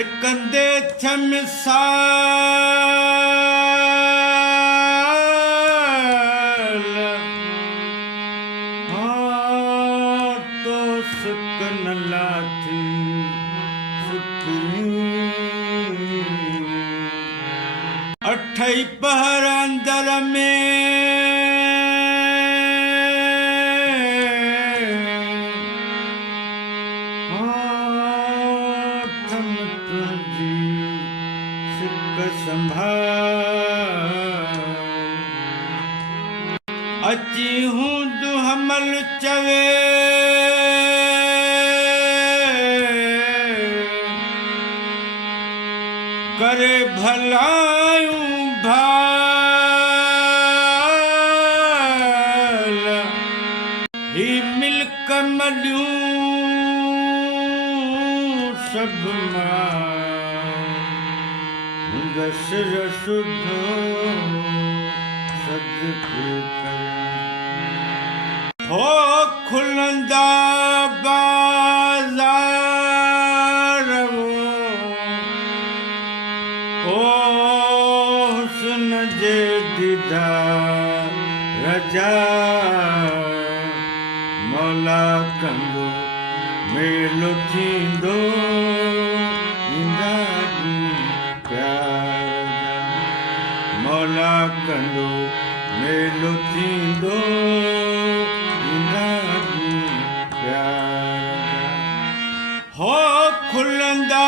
सिकंदे थमसाल हाँ तो सुकन लाथी सुकनी अठई पहर अंदर में अची हूँ दुहमल चवे करे भलायूं भाल ही मिल्क मलियूं सब दसर सुधो सदपुर हो खुलंदा बाजार ओ हुस्न जे दीदार रजा मौला कंदो मेलो थींदो मौला कंदो मेलो थींदो हो खुलंदा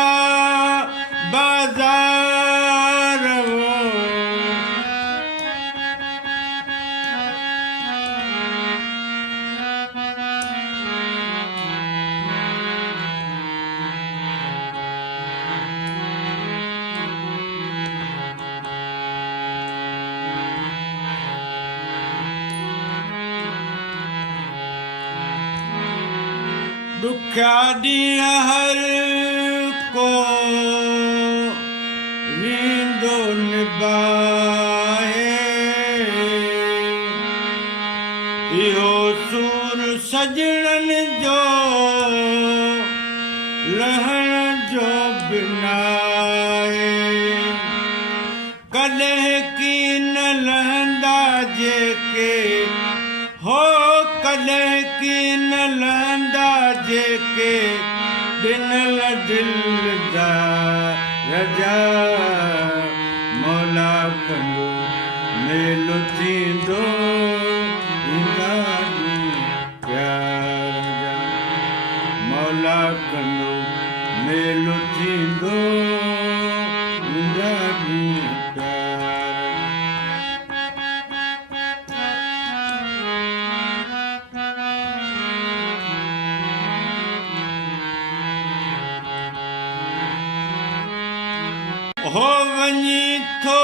बाजार दुखिया ॾींहं हर को वींदो निभाए इहो सूर सजणनि जो लहण जो बिनाए कॾहिं की न लहंदा जेके हो कॾहिं की न लहंदा जेके ॾिनल दिल दा रजा मौला कंदो मेलो थींदो ईंदा प्यार जा मौला कंदो मेलो थींदो ईंदा प्यार हो वञी थो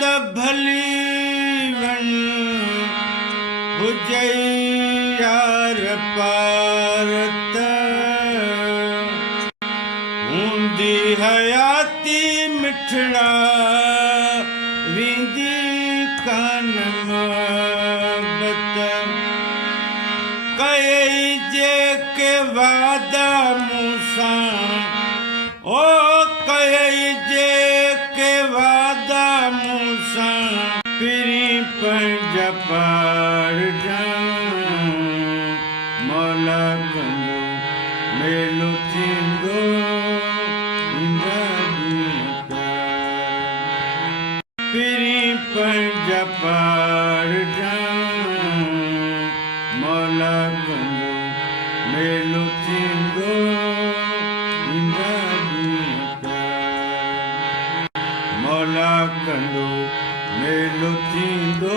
त भली वञ हुजे यार पार त हूंदी हयाती मिठड़ा वींदी कान मोहबत कई जेके वादा मूंसां ओ कई जेके वादा मूंसां पिरी पंज पार मौला कंदो मेलो थींदो ईंदा पिरी पंज पार मौला कंदो मेलो थींदो ईंदा मौला कंदो मेलो थींदो